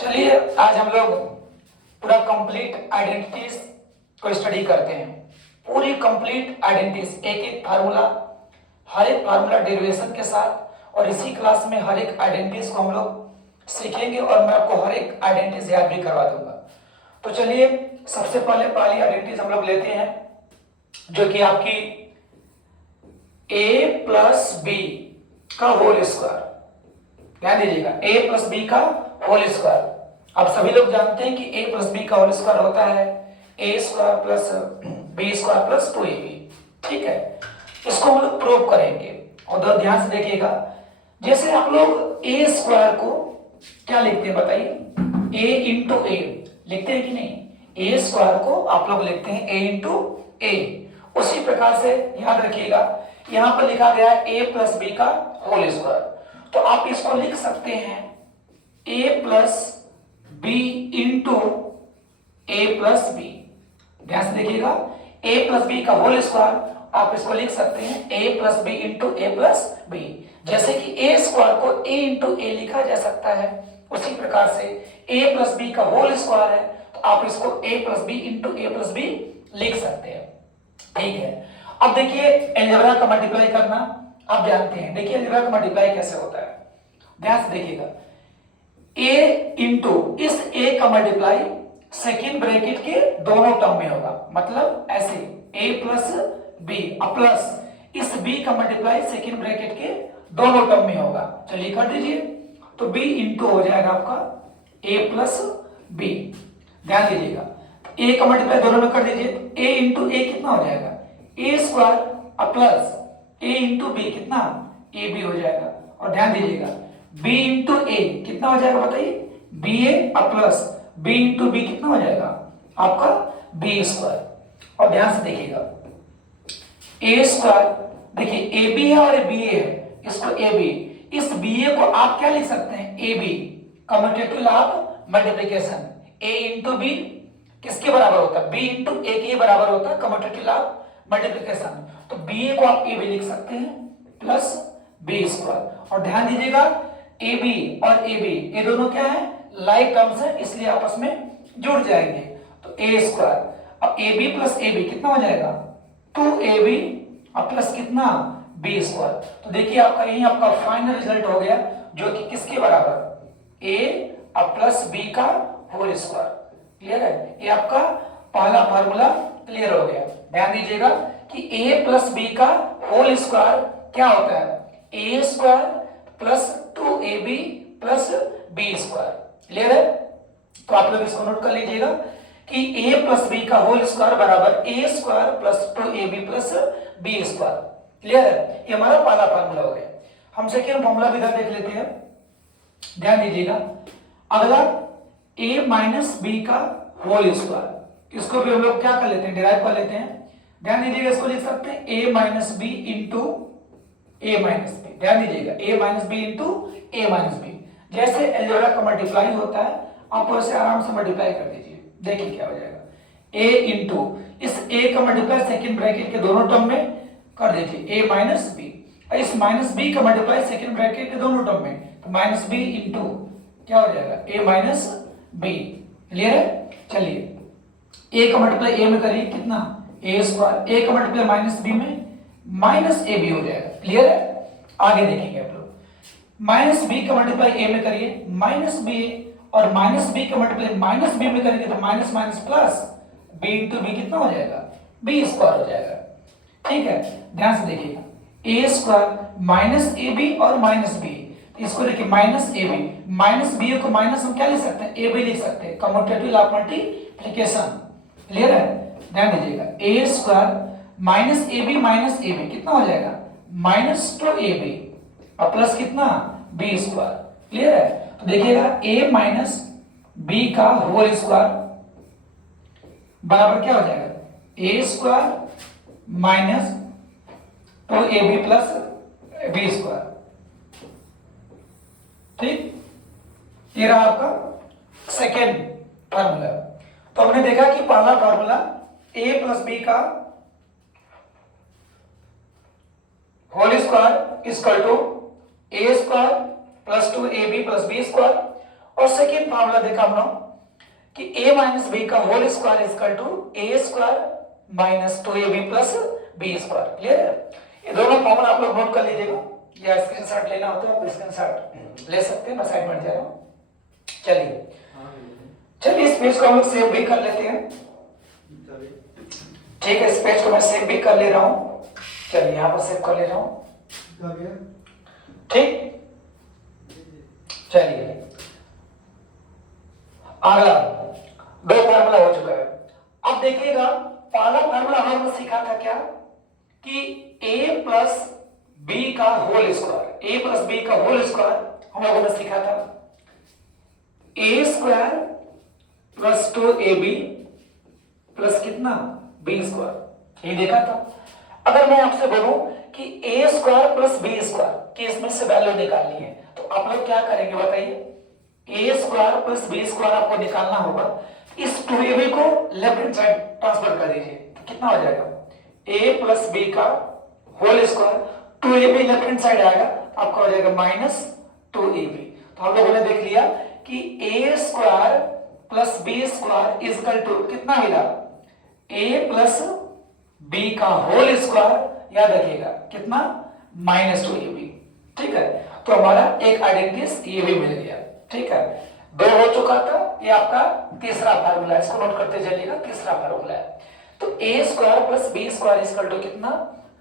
चलिए आज हम लोग पूरा कंप्लीट आइडेंटिटीज को स्टडी करते हैं। पूरी कंप्लीट आइडेंटिटीज, एक एक फार्मूला, हर एक फार्मूला डेरिवेशन के साथ, और इसी क्लास में हर एक आइडेंटिटीज को हम लोग सीखेंगे और मैं आपको हर एक आइडेंटिटीज याद भी करवा दूंगा। तो चलिए सबसे पहली आइडेंटिटीज हम लोग लेते हैं, जो कि आपकी a प्लस बी का होल स्क्वायर। ध्यान दीजिएगा, a प्लस बी का होल स्क्वायर। आप सभी लोग जानते हैं कि a प्लस बी का होल स्क्वायर होता है a square plus B square plus 2ab। ठीक है, इसको हम लोग प्रूव करेंगे और ध्यान से देखिएगा। जैसे आप लोग a स्क्वायर को क्या लिखते हैं बताइए, a इंटू ए लिखते हैं कि नहीं? a स्क्वायर को आप लोग लिखते हैं a इंटू ए। उसी प्रकार से याद रखिएगा, यहां पर लिखा गया है a प्लस बी का होल स्क्वायर, तो आप इसको लिख सकते हैं a plus B into A plus B. ध्यान से देखिएगा, a प्लस बी का होल स्क्वायर आप इसको लिख सकते हैं a plus B into A plus B. जैसे कि a स्क्वायर को a इंटू ए लिखा जा सकता है, उसी प्रकार से a प्लस बी का होल स्क्वायर है तो आप इसको a plus B into A plus B लिख सकते हैं। ठीक है, अब देखिए अलजेब्रा का मल्टीप्लाई करना आप जानते हैं। देखिए अलजेब्रा का मल्टीप्लाई कैसे होता है, ध्यान से देखिएगा। a इंटू इस a का मल्टीप्लाई सेकेंड ब्रैकेट के दोनों टर्म में होगा, मतलब ऐसे a प्लस बी प्लस इस b का मल्टीप्लाई सेकेंड ब्रैकेट के दोनों टर्म में होगा। चलिए कर दीजिए, तो b इंटू हो जाएगा आपका a प्लस बी। ध्यान दीजिएगा, a का मल्टीप्लाई दोनों में कर दीजिए, a इंटू ए कितना हो जाएगा a square plus a into B कितना ab हो जाएगा। और ध्यान दीजिएगा b इंटू ए कितना हो जाएगा बताइए, ba plus b into B कितना हो जाएगा आपका b स्क्वायर। और ध्यान से देखिएगा a स्क्वायर, देखिए ab है और ba है, इसको ab, इस ba को आप क्या लिख सकते हैं ab, commutative law of multiplication. a into बी किसके बराबर होता है, b इंटू ए के बराबर होता है कम्यूटेटिव लॉ ऑफ मल्टीप्लिकेशन। तो ba को आप ab लिख सकते हैं प्लस b स्क्वायर। और ध्यान दीजिएगा ab और ab ये दोनों क्या है, लाइक टर्म्स है, इसलिए आपस में जुड़ जाएंगे। तो a स्क्वायर, अब ab प्लस ab कितना हो जाएगा 2ab प्लस कितना b स्क्वायर। तो देखिए आपका यही आपका फाइनल रिजल्ट हो गया, जो कि किसके बराबर a प्लस b का होल स्क्वायर। क्लियर है, ये आपका पहला फार्मूला क्लियर हो गया। ध्यान दीजिएगा कि a प्लस बी का होल स्क्वायर क्या होता है, a square plus 2ab plus b square. Clear है, तो आप लोग इसको नोट कर लीजिएगा कि a प्लस बी का होल स्क्वायर बराबर a square plus 2ab plus b square. Clear है, ये हमारा पहला फार्मूला हो गया। हम सेकेंड फार्मूला भी इधर देख लेते हैं। ध्यान दीजिएगा, अगला a माइनस बी का होल स्क्वायर, इसको भी हम लोग क्या कर लेते हैं, डिराइव कर लेते हैं। ध्यान दीजिएगा, इसको लिख सकते हैं a minus B into a minus B. ध्यान दीजिएगा a minus B into a minus B, जैसे अलजेब्रा का मल्टीप्लाई होता है आप वैसे आराम से मल्टीप्लाई कर दीजिए। देखिए क्या हो जाएगा, a इंटू इस a का मल्टीप्लाई सेकंड ब्रैकेट के दोनों टर्म में कर दीजिए a माइनस बी, और इस माइनस b का मल्टीप्लाई सेकंड ब्रैकेट के दोनों टर्म में, तो माइनस b इंटू क्या हो जाएगा a माइनस b। क्लियर है, चलिए a का मल्टीप्लाई a में करिए कितना a स्क्वायर, a का मल्टीप्लाई माइनस b में माइनस ab हो जाएगा। क्लियर है, आगे देखेंगे आप लोग, माइनस b का मल्टीप्लाई a में करिए माइनस b, और माइनस b का मल्टीप्लाई माइनस b में करेंगे तो minus minus plus b into b कितना हो जाएगा b स्क्वायर हो जाएगा। ठीक है, ध्यान से देखिएगा a स्क्वायर माइनस ab और माइनस b, इसको देखिए माइनस ab, माइनस b को माइनस हम क्या लिख सकते हैं ab लिख सकते हैं, commutative law of multiplication. Clear है, ध्यान दीजिएगा a square minus ab minus ab कितना हो जाएगा माइनस 2ab और प्लस कितना b स्क्वायर। क्लियर है, तो देखिएगा a माइनस b का होल स्क्वायर बराबर क्या हो जाएगा a square minus 2ab plus b square. ठीक, ये रहा आपका सेकेंड फार्मूला। तो हमने देखा कि पहला फार्मूला a प्लस बी का whole square equal to a square plus 2ab plus b square, और सेकेंड फॉर्मूला देखा हम लोग कि a माइनस बी का whole square equal to A square minus 2ab plus B square. Clear है? ये दोनों फॉर्मूला आप लोग नोट कर लीजिएगा, या स्क्रीनशॉट लेना हो तो आप स्क्रीनशॉट ले सकते हैं, मैं साइड में जा रहा हूं। चलिए इस पेज को हम लोग सेव भी कर लेते हैं। ठीक है, इस पेज को मैं सेव भी कर ले रहा हूं। चलिए यहां पर सेव कर ले रहा हूं। ठीक, चलिए अगला दो फार्मूला हो चुका है। अब देखिएगा पहला फार्मूला हमने सीखा था क्या कि a प्लस बी का whole square, a plus B का होल स्क्वायर हम लोगों ने सीखा था a square plus 2ab plus कितना b स्क्वायर, ये देखा था। अगर मैं आपसे बोलूं कि a square plus b square कि इसमें से वैल्यू निकालनी है तो आप लोग क्या करेंगे बताइए? a square plus b square आपको निकालना होगा। इस 2ab को लेफ्ट हैंड साइड ट्रांसफर कर दीजिए तो कितना हो जाएगा? a प्लस b का whole square, 2ab left hand side आएगा आपका हो जाएगा माइनस 2ab। तो हम लोगों ने देख लिया कि a square plus b square equal to कितना मिला? a प्लस b का होल स्क्वायर, याद रखिएगा कितना? Minus 2ab। ठीक है, तो हमारा एक आइडेंटिटी ये भी मिल गया। ठीक है, दो हो चुका था, ये आपका तीसरा फार्मूला है, इसको नोट करते चलिएगा, तीसरा फार्मूला है। तो a square plus b square equal to कितना?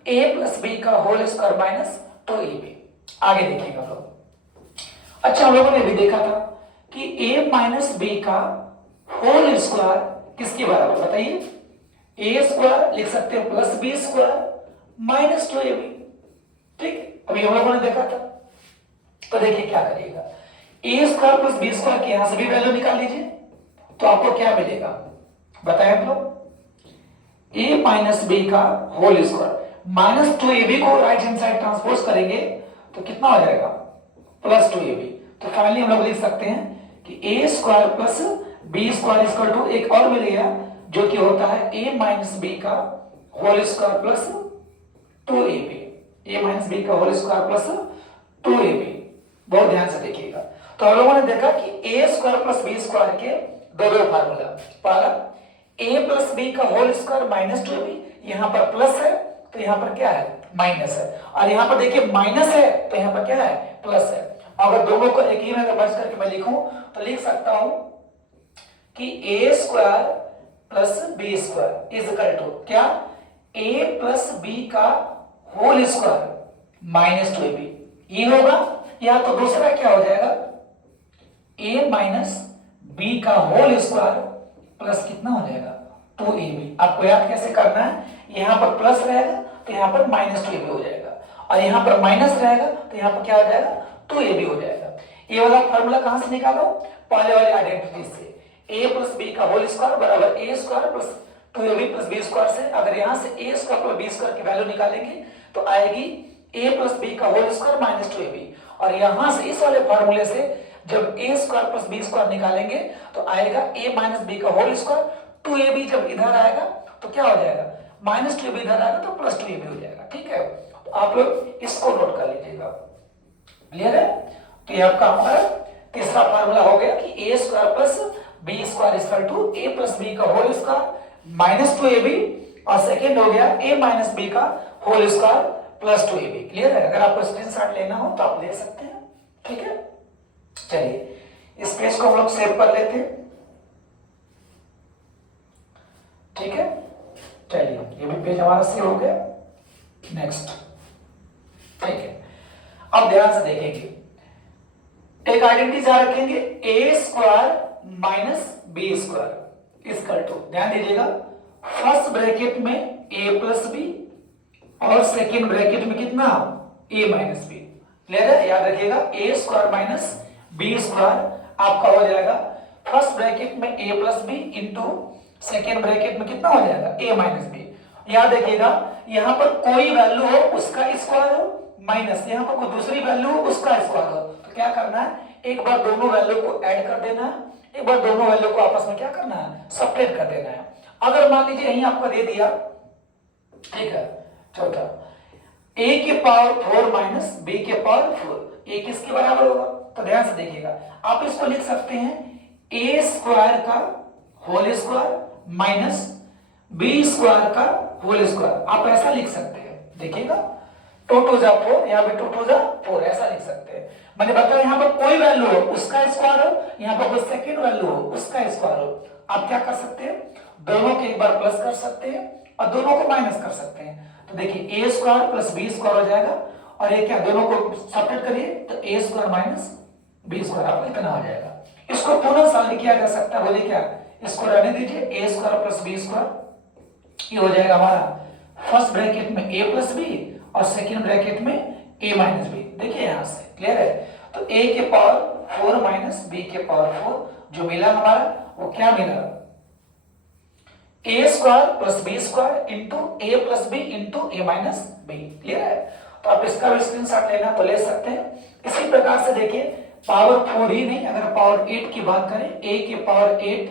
a प्लस b का होल स्क्वायर माइनस 2ab। आगे देखिएगा लोग। अच्छा, हम लोगों ने भी देखा था कि a माइनस b का होल स्क्वायर किसके बराबर बताइए? a स्क्वायर लिख सकते हैं plus b square minus 2ab। ठीक, अभी हम लोगों ने देखा था। तो देखिए क्या करिएगा, a square plus b square की यहां से भी वैल्यू निकाल लीजिए तो आपको क्या मिलेगा बताएं हम लोग? a माइनस b का होल स्क्वायर माइनस 2ab को राइट हैंड साइड ट्रांसपोज करेंगे तो कितना हो जाएगा? Plus 2ab। तो फाइनली हम लोग लिख सकते हैं कि a square plus b square equal to एक और मिल गया जो कि होता है a माइनस b का whole square plus 2ab। a minus b का होल स्क्वायर प्लस 2ab, बहुत ध्यान से देखिएगा। तो हम लोगों ने देखा कि a square plus b square के दो फार्मूला। पहला a प्लस b का होल स्क्वायर माइनस 2ab, यहां पर प्लस है तो यहां पर क्या है? माइनस है, और यहां पर देखिए माइनस है तो यहां पर क्या है? प्लस है। अगर दोनों को एक ही में मर्ज करके मैं लिखूं तो लिख सकता हूं कि a square plus b square is equal to क्या? a प्लस b का होल स्क्वायर माइनस 2ab, ये होगा। या तो दूसरा क्या हो जाएगा? a माइनस b का होल स्क्वायर प्लस कितना हो जाएगा? 2ab। आपको याद कैसे करना है? यहां पर प्लस रहेगा तो यहां पर माइनस 2ab हो जाएगा, और यहां पर माइनस रहेगा तो यहां पर क्या हो जाएगा? 2ab हो जाएगा। ये वाला फार्मूला कहां से निकालो? पहले वाले आइडेंटिटी से। a प्लस b का होल स्क्वायर बराबर a square plus 2ab plus b square से अगर यहां से a square plus b square की वैल्यू निकालेंगे तो आएगी a प्लस b का होल स्क्वायर माइनस 2ab, और यहां से इस वाले फार्मूले से जब a square plus b square निकालेंगे तो आएगा a माइनस b का होल स्क्वायर। 2ab जब इधर आएगा तो क्या हो जाएगा? माइनस 2ab इधर आएगा तो प्लस 2ab हो जाएगा। ठीक है, तो आप लोग इसको नोट कर लीजिएगा। क्लियर है? तो ये आपका हमारा तीसरा फार्मूला हो गया कि a square plus b square equal to a plus b का होल स्क्वायर माइनस 2ab, और सेकेंड हो गया a माइनस b का whole square plus 2ab। Clear है? अगर आपको स्क्रीनशॉट लेना हो तो आप ले सकते हैं। ठीक है, चलिए इस पेज को हम लोग सेव कर लेते हैं। ठीक है, चलिए ये भी पेज हमारा सेव हो गया। नेक्स्ट। ठीक है, अब ध्यान से देखेंगे, एक आइडेंटिटी जहां रखेंगे a square minus b square equal to, ध्यान दीजिएगा, फर्स्ट ब्रैकेट में a प्लस b और सेकेंड ब्रैकेट में कितना? a minus b। क्लियर है? याद रखिएगा a square minus b square आपका हो जाएगा फर्स्ट ब्रैकेट में a plus b into second bracket में कितना हो जाएगा? a minus b। याद रखिएगा यहां पर कोई वैल्यू हो उसका स्क्वायर हो, माइनस यहां पर कोई दूसरी वैल्यू हो उसका स्क्वायर हो, तो क्या करना है? एक बार दोनों वैल्यू को ऐड कर देना है, एक बार दोनों वैल्यू को आपस में क्या करना है? सब्ट्रैक्ट कर देना है। अगर मान लीजिए यहीं आपको दे दिया, ठीक है, चौथा a के पावर 4 माइनस b के पावर 4, a किसके बराबर होगा? तो ध्यान से देखिएगा, आप इसको लिख सकते हैं ए स्क्वायर का whole square minus B square का होल स्क्वायर, आप ऐसा लिख सकते हैं। देखिएगा 2 2 जा 4, यहाँ पे 2 2 जा 4, ऐसा लिख सकते हैं। मैंने बताया यहाँ पर कोई वैल्यू हो उसका स्क्वायर हो, यहाँ पर कोई सेकंड वैल्यू हो उसका स्क्वायर हो, आप क्या कर सकते हैं, दोनों के एक बार प्लस कर सकते हैं और दोनों को माइनस कर सकते हैं। तो देखिए ए स्क्वायर प्लस बी स्क्वायर हो जाएगा, और ये क्या, दोनों को सब्ट्रैक्ट करिए तो ए स्क्वायर माइनस बी स्क्वायर आपको इतना हो जाएगा। इसको पुनः सॉल्व किया जा सकता है, बोलिए क्या, इसको रहने दीजिए, A square plus B square, ये हो जाएगा हमारा फर्स्ट ब्रैकेट में a प्लस बी और सेकंड ब्रैकेट में a माइनस बी। देखिए यहां से क्लियर है, तो a के पावर 4 माइनस b के पावर 4 जो मिला हमारा वो क्या मिला, a square plus B square into a plus B into a minus B. Clear है, तो आप इसका भी स्क्रीनशॉट लेना तो ले सकते हैं। इसी प्रकार से देखिए पावर 4 ही नहीं, अगर पावर 8 की बात करें, a के पावर 8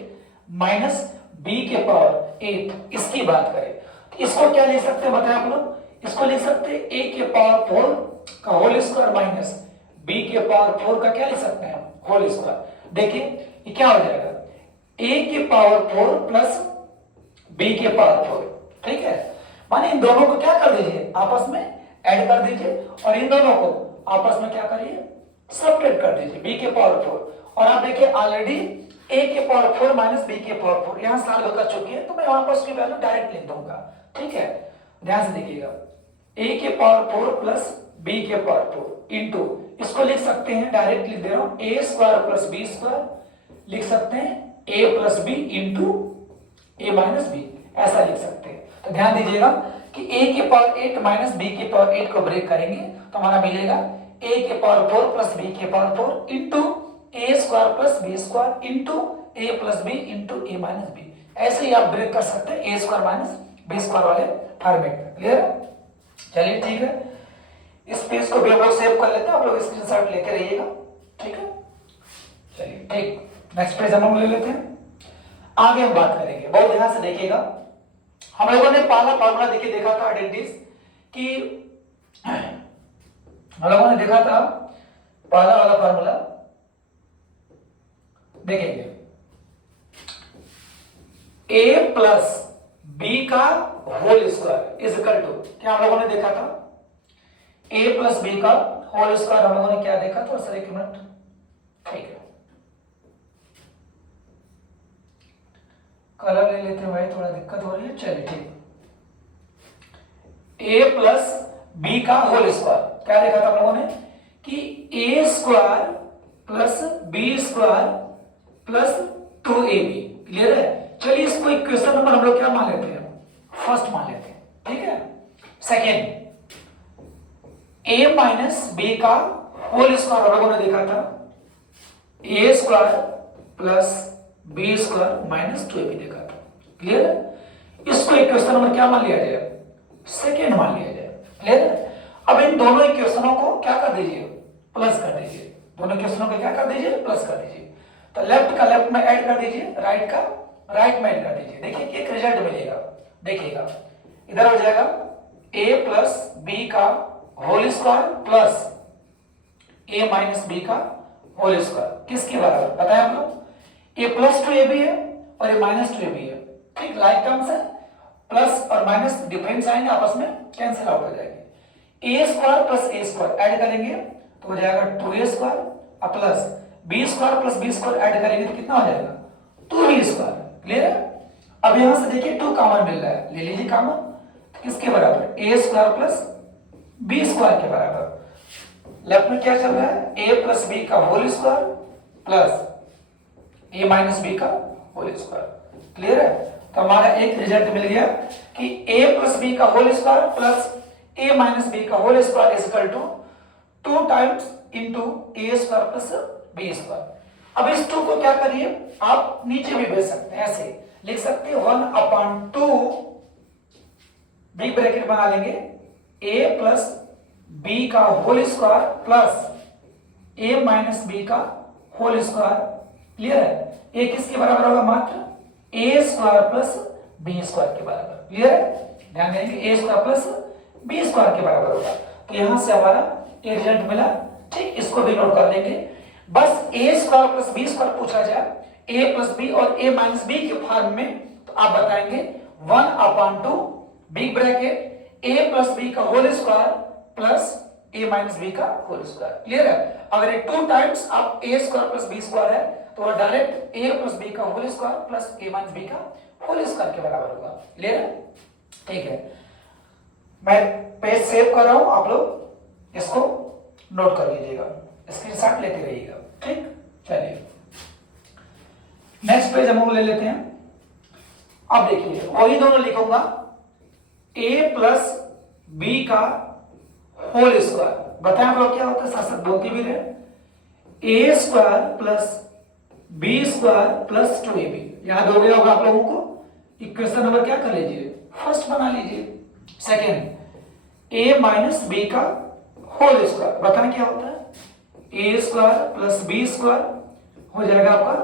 माइनस b के पावर 8 इसकी बात करें, तो इसको क्या लिख सकते हैं बताएं आप लोग, इसको लिख सकते हैं a के पावर 4 का होल स्क्वायर माइनस b के पावर 4 का क्या लिख सकते हैं, होल स्क्वायर। देखिए ये क्या हो जाएगा, a के पावर 4 प्लस b के पावर 4, ठीक है, माने इन दोनों को क्या कर दीजिए, आपस में ऐड कर दीजिए, और इन दोनों को आपस में क्या करिए, सब्ट्रैक्ट कर दीजिए, b के पावर 4। और आप देखिए ऑलरेडी a के पावर 4 माइनस b के पावर 4 यहां सॉल्व कर चुकी है, तो मैं वहां पर उसकी वैल्यू डायरेक्ट लिख दूंगा। ठीक है, ध्यान से देखिएगा, a के पावर 4 प्लस b के पावर 4 इंटू, इसको लिख सकते हैं, डायरेक्ट लिख दे रहा हूं, a square plus b square लिख सकते हैं, a plus b into a minus b, ऐसा लिख सकते हैं। तो ध्यान दीजिएगा कि a के पावर 8 माइनस b के पावर 8 को ब्रेक करेंगे तो हमारा मिलेगा a के पावर 4 प्लस b के power 4 into a square plus b square into a plus b into a minus b। ऐसे ही आप ब्रेक कर सकते हैं a square minus b square वाले फॉर्मेट में। क्लियर है, चलिए ठीक है, इस पेज को भी हम लोग सेव कर लेते हैं, आप लोग स्क्रीनशॉट लेके रहिएगा। ठीक है, चलिए ठीक, नेक्स्ट पेज हम लोग ले लेते हैं, आगे हम बात करेंगे। बहुत ध्यान से देखिएगा, हम लोगों ने पहला फॉर्मूला देखिए देखा था आइडेंटिटीज कि हम लोगों ने देखा था पहला वाला फॉर्मूला, देखेंगे a प्लस बी का whole square is equal to, क्या हम लोगों ने देखा था, a प्लस बी का होल स्क्वायर हम लोगों ने क्या देखा था सर, एक मिनट, ठीक है, कलर ले लेते हैं भाई, थोड़ा दिक्कत हो रही है। चलिए ठीक, a प्लस बी का होल स्क्वायर क्या देखा था हम लोगों ने कि a square plus B square plus 2ab। Clear है, चलिए इसको इक्वेशन नंबर हम लोग क्या मान लेते हैं, फर्स्ट मान लेते हैं। ठीक है, सेकेंड a माइनस बी का होल स्क्वायर हम लोगों ने देखा था a square plus B square minus 2ab देखा था। क्लियर है, इसको इक्वेशन नंबर क्या मान लिया जाए, सेकेंड मान लिया जाए। क्लियर है, अब इन दोनों इक्वेशनों को क्या कर दीजिए, प्लस कर दीजिए, दोनों इक्वेशनों को क्या कर दीजिए, प्लस कर दीजिए। तो लेफ्ट का लेफ्ट में ऐड कर दीजिए, राइट का राइट में ऐड कर दीजिए, देखिए एक रिजल्ट मिलेगा। देखिएगा इधर हो जाएगा a प्लस बी का whole square plus a minus B का होल स्क्वायर, किसके बराबर बताएं हम लोग, a प्लस 2ab है और a माइनस 2ab है। ठीक, लाइक टर्म्स है, प्लस और माइनस डिफरेंस साइन आपस में कैंसिल आउट हो जाएंगे। a square plus a square add करेंगे तो हो जाएगा 2a स्क्वायर और plus b square plus b square add करेंगे तो कितना हो जाएगा, 2b स्क्वायर। क्लियर है, अब यहां से देखिए 2 कॉमन मिल रहा है, ले लीजिए कॉमन, तो किसके बराबर, a square plus b square के बराबर। लेफ्ट में क्या चल रहा है, a प्लस b का whole square plus a minus b का होल स्क्वायर। क्लियर है, तो हमारा एक रिजल्ट मिल गया कि a प्लस b का whole square plus a minus b का whole square is equal to 2 times into a square plus b square. अब इस 2 को क्या करिए, आप नीचे भी भेज सकते हैं, ऐसे लिख सकते हैं 1/2 बिग ब्रैकेट बना लेंगे a प्लस b का whole square plus a minus b का होल स्क्वायर। क्लियर है, ये किसके बराबर होगा, मात्र a square plus b square के बराबर। क्लियर है, ध्यान देंगे a square plus b square के बराबर होगा। तो यहां से हमारा ये रिजल्ट मिला। ठीक, इसको भी नोट कर लेंगे। बस ए स्क्वायर प्लस बी स्क्वायर पूछा जाए ए प्लस बी और ए माइनस बी के फॉर्म में, तो आप बताएंगे 1/2 बिग ब्रैकेट ए प्लस बी का होल स्क्वायर प्लस ए माइनस बी का होल स्क्वायर। क्लियर है? अगर ये 2 टाइम्स आप ए स्क्वायर प्लस बी स्क्वायर है तो वह डायरेक्ट ए प्लस बी का होल स्क्वायर प्लस ए माइनस बी का होल स्क्वायर के बराबर होगा। क्लियर है? ठीक है, मैं पेज सेव कर रहा हूं, आप लोग इसको नोट कर लीजिएगा, स्क्रीनशॉट लेते रहिएगा। ठीक, चलिए नेक्स्ट पेज हम लोग ले लेते हैं। अब देखिए वही दोनों लिखूंगा, a प्लस बी का होल स्क्वायर। बताएं आप लोग क्या होता है, साथ साथ बोलते भी रहे। A square plus B square plus 2ab। याद हो गया होगा आप लोगों को। इक्वेशन नंबर क्या कर लीजिए, फर्स्ट बना लीजिए। सेकेंड, a माइनस बी का होल स्क्वायर। बताएं क्या होता है, ए स्क्वायर प्लस बी स्क्वायर हो जाएगा आपका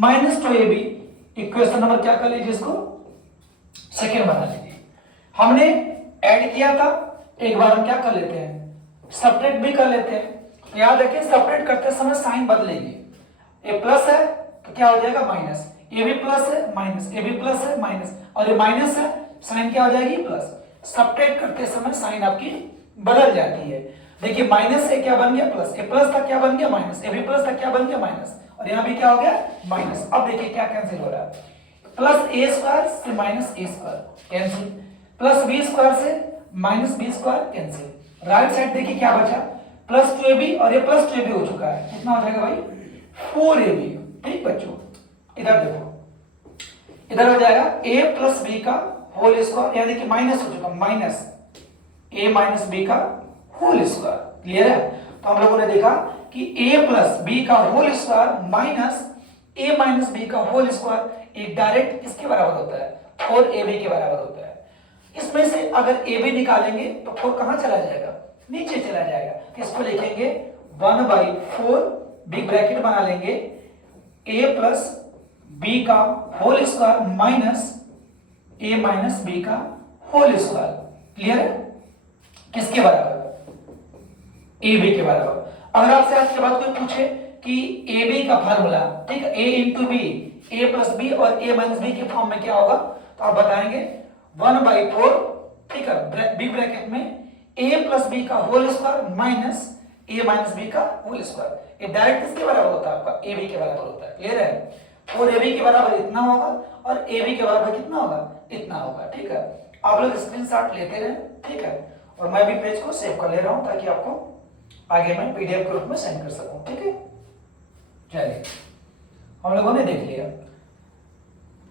माइनस 2ab। इक्वेशन नंबर क्या कर लीजिए, इसको सेकेंड बना लीजिए। हमने ऐड किया था, एक बार हम क्या कर लेते हैं, सब्ट्रैक्ट भी कर लेते हैं। याद रखिए सब्ट्रैक्ट करते समय साइन बदलेंगे। ए प्लस है तो क्या हो जाएगा माइनस, ए भी प्लस है माइनस, ए भी प्लस है माइनस, और ये माइनस है साइन क्या हो जाएगी प्लस। सब्ट्रैक्ट करते समय साइन आपकी बदल जाती है। देखिए माइनस से क्या बन गया प्लस, ए प्लस था क्या बन गया माइनस, ए भी प्लस था क्या बन गया माइनस, और यहाँ भी क्या हो गया माइनस। अब देखिए क्या कैंसिल हो रहा है, प्लस ए स्क्वायर से minus A square cancel, plus B square से minus B square cancel. Right side देखिए क्या बचा, प्लस 2ab और ये प्लस 2ab हो चुका है, कितना हो जाएगा भाई 4ab। ठीक बच्चों, इधर देखो, इधर हो जाएगा a प्लस बी का होल स्क्वायर, यानी कि माइनस हो चुका, माइनस a माइनस बी का होल स्क्वायर। क्लियर है? तो हम लोगों ने देखा कि a प्लस बी का whole square minus a minus B का होल स्क्वायर एक डायरेक्ट किसके बराबर होता है, 4ab के बराबर होता है। इसमें से अगर ab निकालेंगे तो 4 कहां चला जाएगा, नीचे चला जाएगा। तो इसको लिखेंगे 1/4 बिग ब्रैकेट बना लेंगे, a प्लस बी का whole square minus a minus B का होल स्क्वायर। क्लियर है? किसके बराबर, ab के बराबर। अगर आपसे आज के बाद कोई पूछे कि ab का फार्मूला, ठीक है, a into B, a plus B और a माइनस बी के फॉर्म में क्या होगा, तो आप बताएंगे 1/4, ठीक है, बिग ब्रैकेट में a प्लस बी का whole square minus a minus B का होल स्क्वायर। ये डायरेक्ट किसके बराबर होता है, आपका ab के बराबर होता है। क्लियर है? 4ab के बराबर इतना होगा और ab के बराबर कितना होगा, इतना होगा। ठीक है, आप लोग स्क्रीनशॉट लेते रहे। ठीक है, और मैं भी पेज को सेव कर ले रहा हूं ताकि आपको आगे मैं पीडीएफ के रूप में सेंड कर सकूं। ठीक है, चलिए हम लोगों ने देख लिया।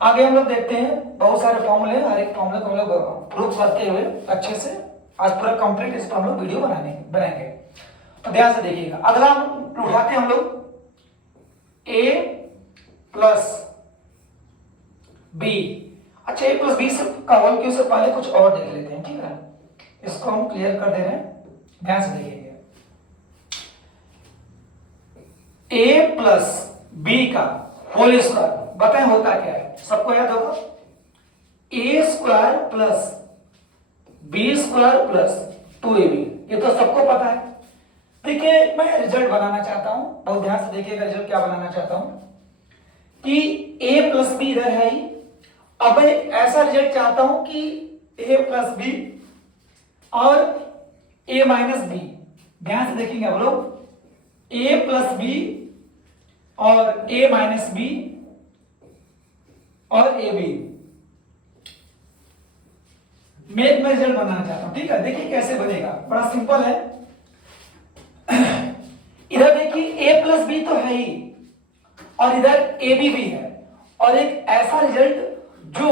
आगे हम लोग देखते हैं बहुत सारे फॉर्मूले, हर एक फॉर्मूले को हम लोग प्रूफ करते हुए अच्छे से आज पूरा कंप्लीट इस पर हम लोग वीडियो बनाएंगे। तो ध्यान से देखिएगा। अगला हम उठाते हैं हम लोग a प्लस बी। अच्छा, a प्लस बी से का होल क्यों से पहले कुछ और देख लेते हैं। ठीक है, इसको हम क्लियर कर दे रहे हैं, ध्यान से देखिएगा। a प्लस बी का होल स्क्वायर बताएं होता क्या है, सबको याद होगा, a square plus B square plus 2ab। ये तो सबको पता है। देखिए मैं रिजल्ट बनाना चाहता हूं, बहुत ध्यान से देखिएगा। रिजल्ट क्या बनाना चाहता हूं कि a प्लस बी इधर है ही। अब मैं ऐसा रिजल्ट चाहता हूं कि a प्लस बी और a माइनस बी, ध्यान से देखेंगे आप लोग, a प्लस बी और a माइनस बी और ab मैं रिजल्ट बनाना चाहता हूं। ठीक है, देखिए कैसे बनेगा, बड़ा सिंपल है। इधर देखिए a प्लस बी तो है ही और इधर ab भी है, और एक ऐसा रिजल्ट जो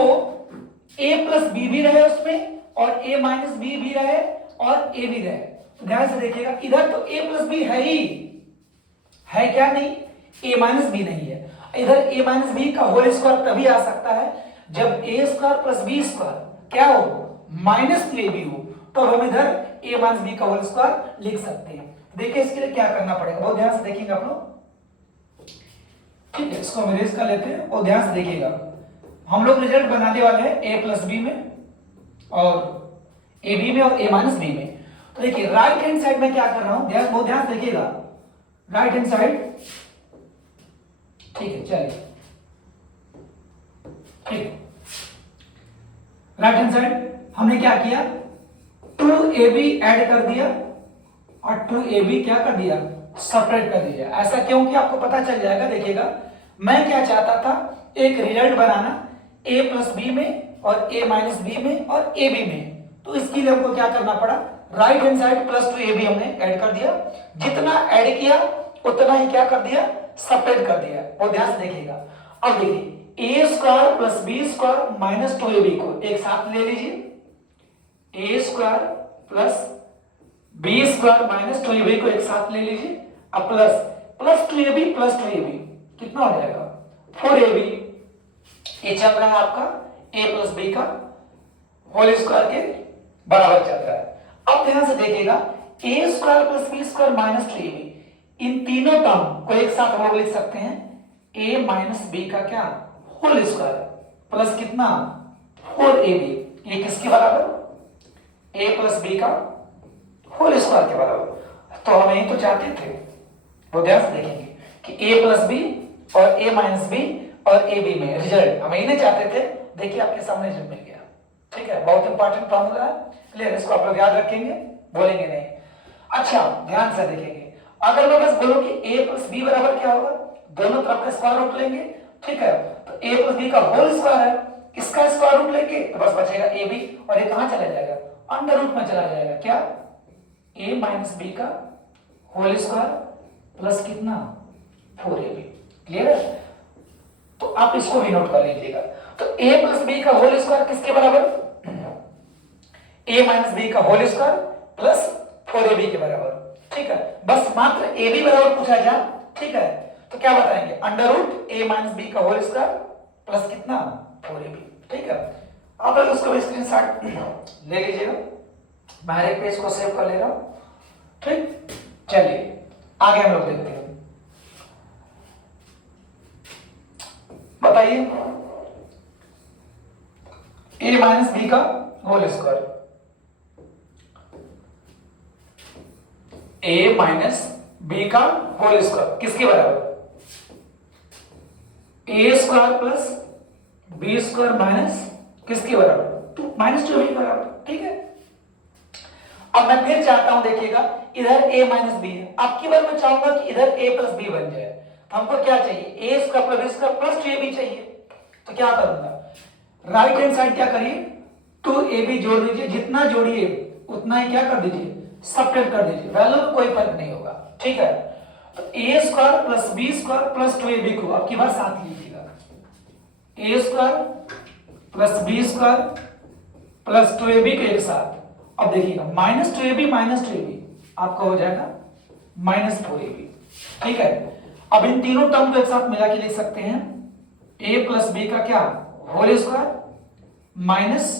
a प्लस बी भी रहे उसमें और a माइनस बी भी रहे और a भी रहे। तो ध्यान से देखिएगा, इधर तो a प्लस बी है ही, है क्या नहीं, a माइनस बी नहीं है। इधर a माइनस बी का होल स्क्वायर तभी आ सकता है जब a square plus B square क्या हो, माइनस 3ab हो, तो हम इधर a माइनस बी का होल स्क्वायर लिख सकते हैं। देखिए इसके लिए क्या करना पड़ेगा, बहुत ध्यान से देखेंगे आप लोग। ठीक है, इसको हम इरेज कर लेते हैं और ध्यान से देखिएगा। हम लोग रिजल्ट बनाने वाले हैं a प्लस बी में और ab में और a माइनस बी में। तो देखिए राइट हैंड साइड में क्या कर रहा हूं, बहुत ध्यान से देखिएगा। राइट हैंड साइड ठीक है, चलिए ठीक। राइट हैंड साइड हमने क्या किया, 2ab ऐड कर दिया और 2ab क्या कर दिया, सेपरेट कर दिया। ऐसा क्यों कि आपको पता चल जाएगा, देखिएगा मैं क्या चाहता था, एक रिजल्ट बनाना a प्लस बी में और a माइनस बी में और ab में। तो इसके लिए हमको क्या करना पड़ा, right hand side plus 2ab हमने ऐड कर दिया, जितना ऐड किया उतना ही क्या कर दिया, सेपरेट कर दिया। और ध्यान से देखिएगा, अब देखिए a square plus B square minus 2ab को एक साथ ले लीजिए, a square plus B square minus 2ab को एक साथ ले लीजिए, अब plus plus 2ab plus 2ab कितना हो जाएगा, 4ab। ये चल रहा है आपका a प्लस बी का होल स्क्वायर के बराबर चल रहा है। अब ध्यान से देखिएगा, a square plus B square minus 2ab, इन तीनों टर्म को एक साथ हम लोग लिख सकते हैं a माइनस बी का क्या होल स्क्वायर प्लस कितना 4ab। ये किसके बराबर, a प्लस बी का होल स्क्वायर के बराबर। तो हम यही तो चाहते थे, वो ध्यान से देखेंगे कि a प्लस बी और a माइनस बी और ab में रिजल्ट हम यही नहीं चाहते थे। देखिए आपके सामने रिजल्ट मिल गया, ठीक है, बहुत इंपॉर्टेंट फॉर्मूला है, क्लियर, इसको आप लोग याद रखेंगे, बोलेंगे नहीं। अच्छा ध्यान से देखेंगे, अगर मैं बस बोलूं कि a प्लस बी बराबर क्या होगा, दोनों तरफ का स्क्वायर रूट लेंगे, ठीक है, तो a प्लस बी का होल स्क्वायर है, इसका स्क्वायर रूट लेंगे तो बस बचेगा ab, और ये कहां चला जाएगा, अंडर रूट में चला जाएगा, क्या a माइनस बी का होल स्क्वायर प्लस कितना 4ab। क्लियर है, तो आप इसको भी नोट कर लीजिएगा। तो a प्लस बी का होल स्क्वायर किसके बराबर, a माइनस बी का होल स्क्वायर प्लस 4ab के बराबर, ठीक है, बस मात्र ab बराबर पूछा जाए, ठीक है, तो क्या बताएंगे, under root a minus B का होल स्क्वायर प्लस कितना 4ab, ठीक है। आप लोग उसको स्क्रीनशॉट ले लीजिएगा, मैं हर एक पेज को सेव कर ले रहा हूं, ठीक। चलिए आगे हम लोग देखते हैं, बताइए a माइनस बी का whole square, a minus B का होल स्क्वायर किसके बराबर, a square plus B square minus किसके बराबर, तो माइनस 2b के बराबर, ठीक है। अब मैं फिर चाहता हूं, देखिएगा इधर a माइनस बी है, अब की बार मैं चाहूंगा कि इधर a प्लस बी बन जाए, तो हमको क्या चाहिए, a square plus B square plus 2ab चाहिए। तो क्या करूंगा, राइट हैंड साइड क्या करिए, 2ab जोड़ दीजिए, जितना जोड़िए उतना ही क्या कर दीजिए, सब्ट्रैक्ट कर दीजिए, वैल्यू में कोई फर्क नहीं होगा, ठीक है। तो a square plus B square plus 2ab को अब की बार साथ लीजिएगा, a square plus B square plus 2ab के एक साथ, अब देखिएगा माइनस 2ab आपका हो जाएगा माइनस 4ab, ठीक है। अब इन तीनों टर्म को एक साथ मिला के लिख सकते हैं, a प्लस बी का क्या होल स्क्वायर माइनस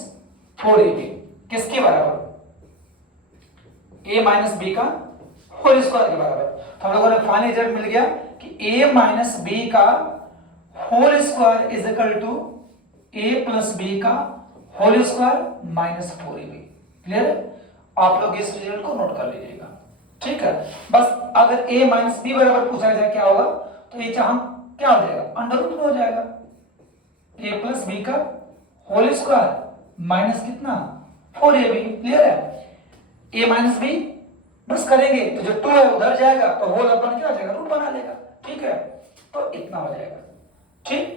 4ab किसके बराबर, a माइनस बी का होल स्क्वायर के बराबर। तो हम लोगों ने फाइनल रिजल्ट मिल गया कि a माइनस बी का whole square is equal to a plus B का whole square minus 4ab। Clear है, आप लोग इस रिजल्ट को नोट कर लीजिएगा, ठीक है। बस अगर a माइनस बी बराबर पूछा जाए क्या होगा, तो ये चाहे क्या हो जाएगा, अंडर रूट में हो जाएगा, a प्लस बी का होल स्क्वायर माइनस कितना 4ab। क्लियर है, a माइनस बी बस करेंगे तो जो 2 है उधर जाएगा, तो होल अपन क्या हो जाएगा, रूट बना लेगा, ठीक है, तो इतना हो जाएगा, ठीक।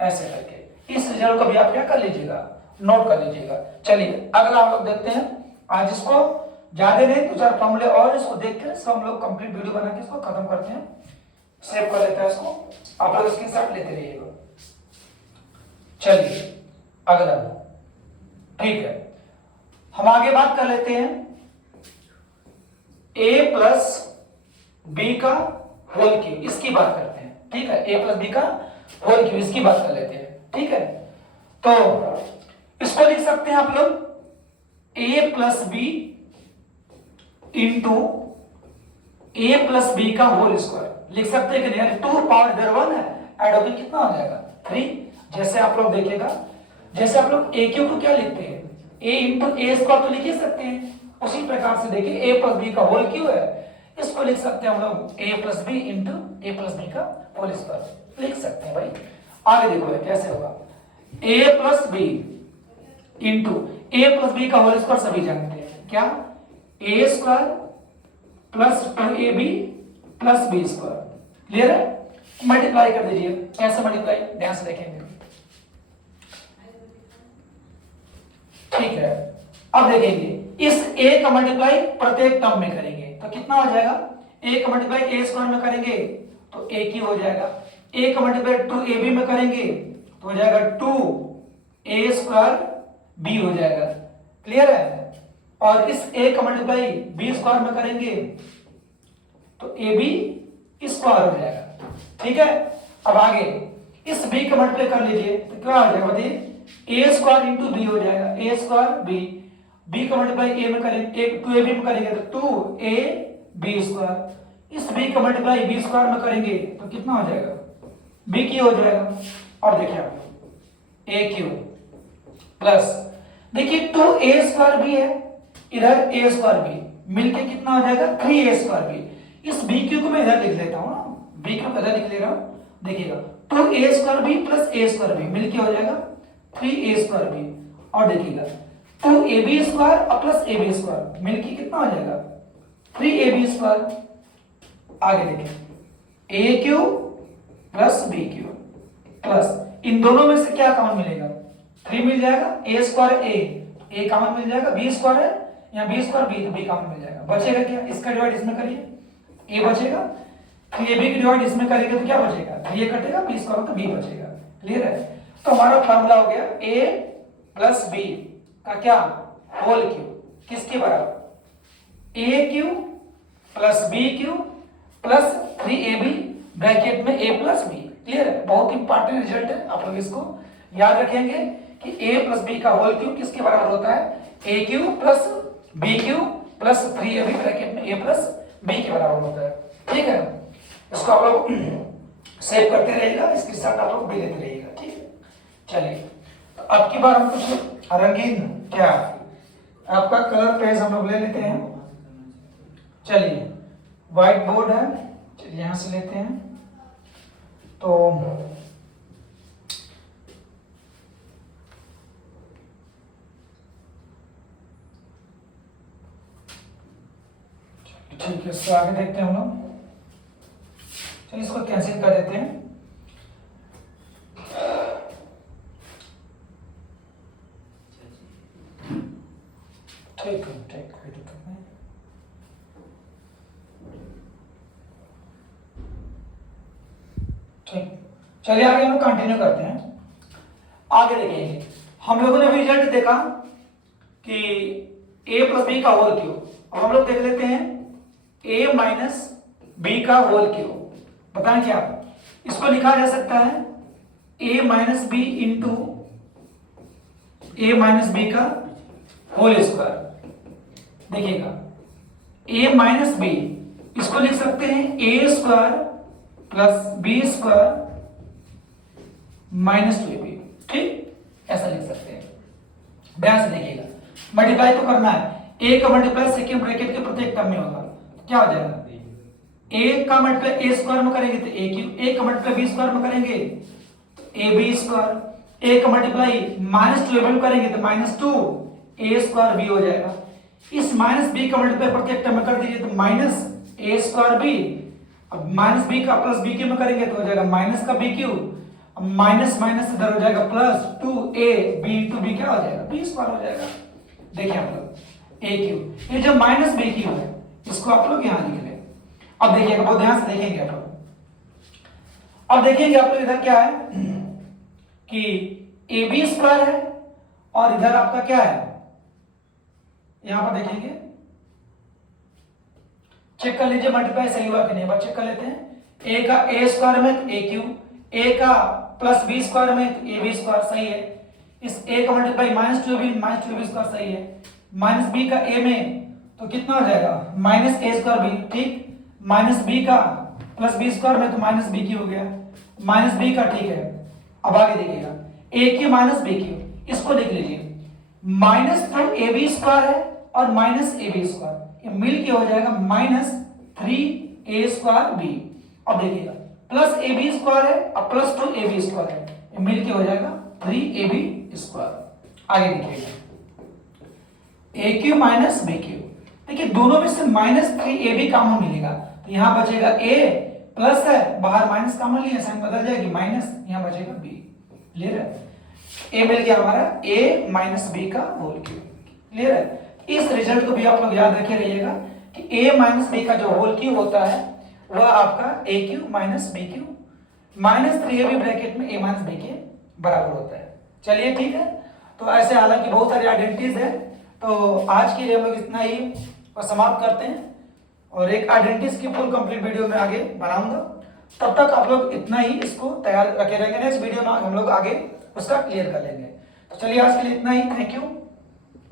ऐसे करके इस रिजल्ट को भी आप क्या कर लीजिएगा, नोट कर लीजिएगा। चलिए अगला हम लोग देखते हैं, आज इसको ज्यादा नहीं 2-4 फॉर्मूले और इसको देख के इसको हम लोग कंप्लीट वीडियो बना के इसको खत्म करते हैं, सेव कर लेते हैं इसको, आप लोग स्क्रीनशॉट लेते रहिएगा। चलिए अगला, ठीक है, हम आगे बात कर लेते हैं a प्लस बी का होल क्यूब, इसकी बात करते हैं, ठीक है, a प्लस बी का होल क्यूब इसकी बात कर लेते हैं, ठीक है। तो इसको लिख सकते हैं आप लोग a plus B into a plus B का होल स्क्वायर लिख सकते हैं कि नहीं, 2 पावर इधर 1 है, ऐड होकर कितना हो जाएगा 3। जैसे आप लोग देखिएगा, जैसे आप लोग a क्यूब को क्या लिखते हैं, a इंटू a स्क्वायर तो लिख ही सकते हैं, उसी प्रकार से देखिए a प्लस बी का होल क्यूब है, इसको लिख सकते हैं हम लोग a plus B into a plus B का होल स्क्वायर। लिख सकते हैं भाई। आगे देखो है कैसे होगा, a plus B into A plus B का होल स्क्वायर सभी जानते हैं क्या, A square plus 2ab plus B square. Clear है? मल्टीप्लाई कर दीजिए। कैसे मल्टीप्लाई, ध्यान से देखेंगे। ठीक है, अब देखेंगे इस a का मल्टीप्लाई प्रत्येक टर्म में करेंगे तो कितना हो जाएगा, a का मल्टीप्लाई a स्क्वायर में करेंगे तो a की हो जाएगा, a का मल्टीप्लाई 2ab में करेंगे तो हो जाएगा 2a स्क्वायर b हो जाएगा। क्लियर है? और इस a का मल्टीप्लाई b स्क्वायर में करेंगे तो ab स्क्वायर हो जाएगा। ठीक है, अब आगे इस b का मल्टीप्लाई कर लीजिए तो क्या हो जाएगा बताइए, a स्क्वायर इंटू b हो जाएगा, a स्क्वायर b का मल्टीप्लाई a में करेंगे 2ab में करेंगे तो 2ab स्क्वायर, इस b का मल्टीप्लाई b स्क्वायर में करेंगे तो कितना हो जाएगा, b की हो जाएगा। और देखिए आप a क्यूब प्लस देखिए 2a स्क्वायर भी है, इधर a स्क्वायर भी मिलके कितना हो जाएगा 3a स्क्वायर भी। इस b क्यूब को मैं इधर लिख लेता हूं ना, b क्यूब इधर लिख ले रहा हूं, देखिएगा 2a स्क्वायर भी प्लस a स्क्वायर भी मिलके हो जाएगा 3a स्क्वायर भी। और देखिएगा 2ab स्क्वायर और प्लस ab स्क्वायर मिलके कितना हो जाएगा 3ab स्क्वायर। आगे देखिए a cube plus b cube plus इन दोनों में से क्या कॉमन मिलेगा, 3 मिल जाएगा, a स्क्वायर a कॉमन मिल जाएगा, b स्क्वायर है यहाँ b स्क्वायर b तो b कॉमन मिल जाएगा। बचेगा क्या, इसका डिवाइड इसमें करिए, a बचेगा, 3ab की डिवाइड इसमें करेंगे तो क्या बचेगा, 3a कटेगा, b स्क्वायर तो b बचेगा। क्लियर है? तो हमारा फार्मूला हो गया a प्लस b का क्या होल क्यूब किसके बराबर, a cube plus b cube plus 3ab bracket में a प्लस b। क्लियर है? बहुत इंपॉर्टेंट रिजल्ट है, आप लोग इसको याद रखेंगे कि a प्लस b का होल क्यूब किसके बराबर होता है, a cube plus b cube plus 3ab bracket में a प्लस b के बराबर होता है। ठीक है, इसको आप लोग सेव करते रहिएगा, इसके साथ आप लोग भी लेते रहिएगा। ठीक है, चलिए अब की बार हम कुछ रंगीन क्या आपका कलर पेज हम लोग ले लेते हैं। चलिए व्हाइट बोर्ड है, चलिए यहां से लेते हैं। तो ठीक है, इससे आगे देखते हैं हम लोग। चलिए इसको कैंसिल कर देते हैं। ठीक है, ठीक कोई दिक्कत नहीं। ठीक, चलिए आगे हम लोग कंटिन्यू करते हैं। आगे देखिए हम लोगों ने रिजल्ट देखा कि a प्लस बी का होल क्यूब। अब हम लोग देख लेते हैं a माइनस बी का होल क्यूब। बताएं क्या, इसको लिखा जा सकता है a minus B into a minus B का होल स्क्वायर। देखिएगा a माइनस बी इसको लिख सकते हैं a square plus B square minus 2ab। ठीक, ऐसा लिख सकते हैं। ध्यान से देखिएगा, मल्टीप्लाई तो करना है, a का मल्टीप्लाई सेकंड ब्रैकेट के प्रत्येक टर्म में होगा, क्या हो जाएगा, a का मल्टीप्लाई a स्क्वायर में करेंगे तो a क्यूब, a का मल्टीप्लाई b स्क्वायर में करेंगे तो ab स्क्वायर, a का मल्टीप्लाई माइनस 2ab में करेंगे तो माइनस 2a स्क्वायर b हो जाएगा। इस माइनस b का मल्टीप्लाई प्रत्येक टर्म में कर दीजिए तो माइनस a स्क्वायर b, अब माइनस b का प्लस b क्यूब में करेंगे तो हो जाएगा माइनस का b क्यूब, माइनस माइनस इधर हो जाएगा प्लस 2ab इंटू b क्या हो जाएगा b स्क्वायर हो जाएगा। देखिए आप लोग a क्यूब, ये जो माइनस b क्यूब है इसको आप लोग यहां लिख लें। अब देखिएगा, बहुत ध्यान से देखेंगे आप लोग। अब देखेंगे आप लोग इधर क्या है कि ab स्क्वायर है और इधर आपका क्या है, यहां पर देखेंगे, चेक कर लीजिए मल्टीप्लाई सही हुआ कि नहीं। बात चेक कर लेते हैं, a का a स्क्वायर में तो a क्यूब, a का प्लस b स्क्वायर में तो ab स्क्वायर सही है, इस a का मल्टीप्लाई माइनस 2ab स्क्वायर सही है, माइनस b का a में तो कितना हो जाएगा माइनस a स्क्वायर b। ठीक, माइनस b का प्लस b स्क्वायर में तो माइनस b क्यूब हो गया, माइनस b का। ठीक है, अब आगे देखिएगा a cube minus b cube, इसको लिख लीजिए माइनस 2ab स्क्वायर है और माइनस ab स्क्वायर, ये मिल के हो जाएगा माइनस 3a स्क्वायर b। अब देखिएगा प्लस ए बी स्क्वायर है और प्लस 2ab स्क्वायर है, ये मिल के हो जाएगा 3ab स्क्वायर। आगे देखिएगा ए क्यू माइनस बी क्यू, देखिए दोनों में से -3ab कॉमन मिलेगा तो यहां बचेगा a प्लस है, बाहर माइनस कॉमन लिया, साइन बदल जाएगी माइनस, यहां बचेगा b। क्लियर है? a मिल गया हमारा a माइनस बी का होल क्यूब। क्लियर है? इस रिजल्ट को भी आप लोग याद रखे रहिएगा कि a माइनस बी का जो होल क्यूब होता है वह आपका a cube minus B cube minus 3ab bracket में a माइनस बी के बराबर होता है। चलिए ठीक है, तो ऐसे हालांकि बहुत सारी आइडेंटिटीज है, तो आज के लिए हम लोग इतना ही और समाप्त करते हैं, और एक आइडेंटिटीज की फुल कंप्लीट वीडियो में आगे बनाऊंगा। तब तक आप लोग इतना ही इसको तैयार रखे रहेंगे, नेक्स्ट वीडियो में हम लोग आगे उसका क्लियर कर लेंगे। तो चलिए आज के लिए इतना ही, थैंक यू।